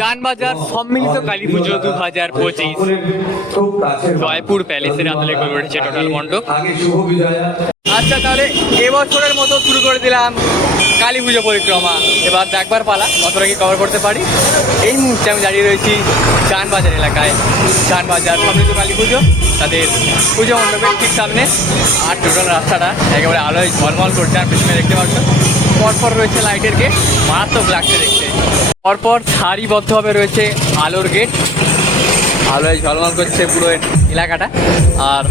যানবাজার সম্মিলিত কালী পুজো দু হাজার পঁচিশ। জয়পুর প্যালেসের আদলে গড়ে উঠেছে টোটাল মণ্ডপ আচ্ছা তাহলে এবছরের মতো শুরু করে দিলাম কালী পুজো পরিক্রমা। এবার দেখবার পালা কতটা কি কভার করতে পারি? এই মুহূর্তে আমি দাঁড়িয়ে রয়েছি চানবাজার এলাকায়। চানবাজার সমৃদ্ধ কালী পুজো তাদের পুজো মণ্ডপের ঠিক সামনে। আর টোটাল রাস্তাটা একেবারে আলোয় ঝলমল করছে আর পেছনে দেখতে পাচ্ছ পরপর রয়েছে লাইটের গেট মারাত্মক লাগছে দেখতে। পরপর সারিবদ্ধভাবে রয়েছে আলোর গেট। আলোয় ঝলমল করছে পুরো এলাকাটা। আর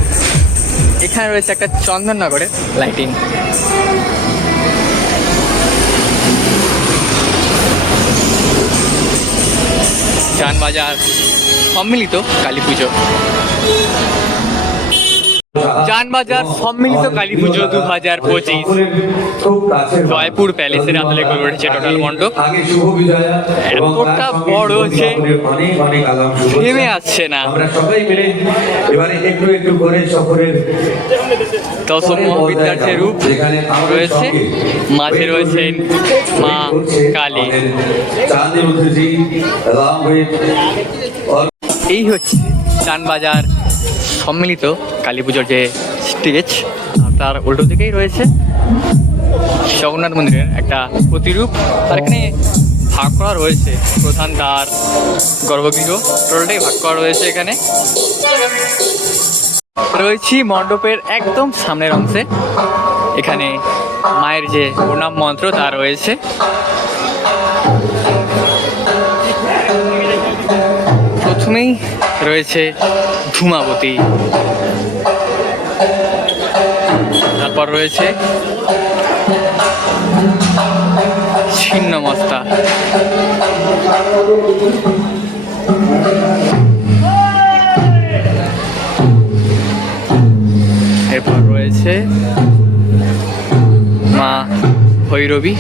এখানে রয়েছে একটা চন্দননগরের লাইটিং যানবাজার সম্মিলিত কালী পুজো যানবাজার সম্মিলিত কালী পুজো দু হাজার পঁচিশ। জয়পুর প্যালেসের আদলে গড়ে উঠেছে টোটাল মণ্ডপ। এতটা বড় যে শুভেচ্ছা। থেমে আসছে না। আমরা সবাই মিলে এবারে একটু একটু করে সফরের দশম মহাবিদ্যার্থের রূপ রয়েছে। মাঝে রয়েছেন মা কালী। এই হচ্ছে চানবাজার সম্মিলিত কালী পুজোর যে স্টেজ, তার উল্টো দিকেই রয়েছে জগন্নাথ মন্দিরের একটা প্রতিরূপ। আর এখানে ভাগ করা রয়েছে, প্রধান দ্বার, গর্ভগৃহ, টোটালটাই ভাগ করা রয়েছে এখানে। রয়েছি মণ্ডপের একদম সামনের অংশে। এখানে মায়ের যে প্রণাম মন্ত্র, তা রয়েছে। প্রথমেই রয়েছে ধূমাবতী। তারপর রয়েছে ছিন্নমস্তা এরপর রয়েছে মা ভৈরবী।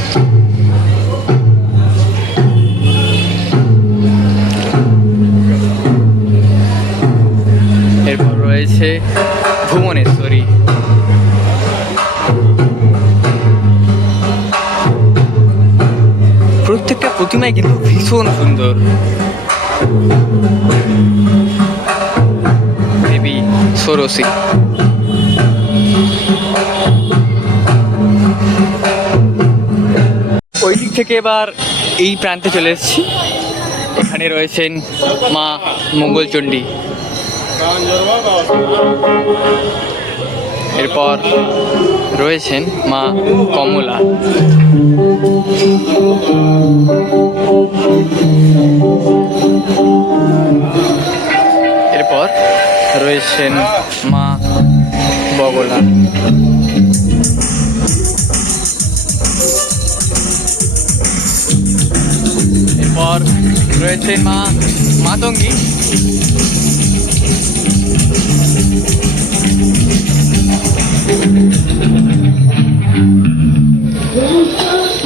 রয়েছে ভুবনেশ্বরী। প্রত্যেকটা প্রতিমাই কিন্তু ভীষণ সুন্দর। দেবী ষোড়শী ওই দিক থেকে এবার এই প্রান্তে চলে এসেছি। এখানে রয়েছেন মা মঙ্গলচণ্ডী। এরপর রয়েছেন মা কমলা। এরপর রয়েছেন মা বগলা। এরপর রয়েছে মা মাতঙ্গী।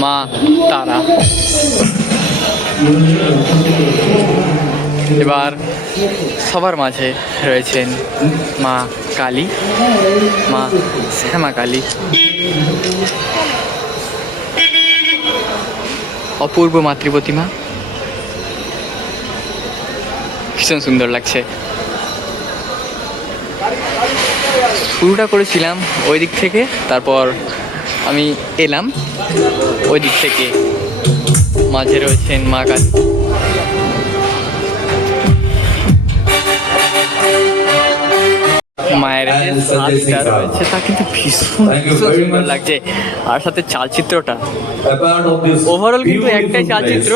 মা তারা। এবার সবার মাঝে রয়েছেন মা কালী মা শ্যামা কালী। অপূর্ব মাতৃপ্রতিমা। ভীষণ সুন্দর লাগছে। শুরুটা করেছিলাম ওই দিক থেকে তারপর আমি এলাম ওই দিক থেকে। মাঝে রয়েছেন মা কালী। মায়ের রয়েছে তা কিন্তু ভীষণ ভীষণ সুন্দর লাগছে। আর সাথে চালচিত্রটা। Overall কিন্তু একটাই চালচিত্র।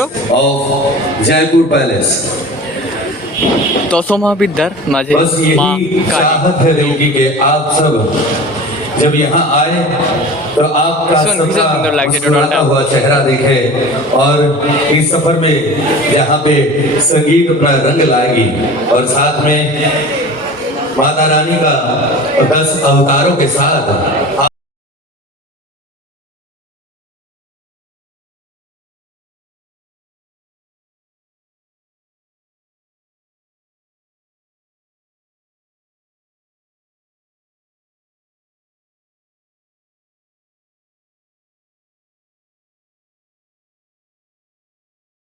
place of तो सोमाविद्यार माझे बस यही चाहत है दिल की आप सब। जब यहाँ आए तो आपका सबका मुस्कुराता हुआ चेहरा देखे और इस सफ़र में यहाँ पे संगीत अपना रंग लाएगी और साथ में माता रानी का दस अवतारों के साथ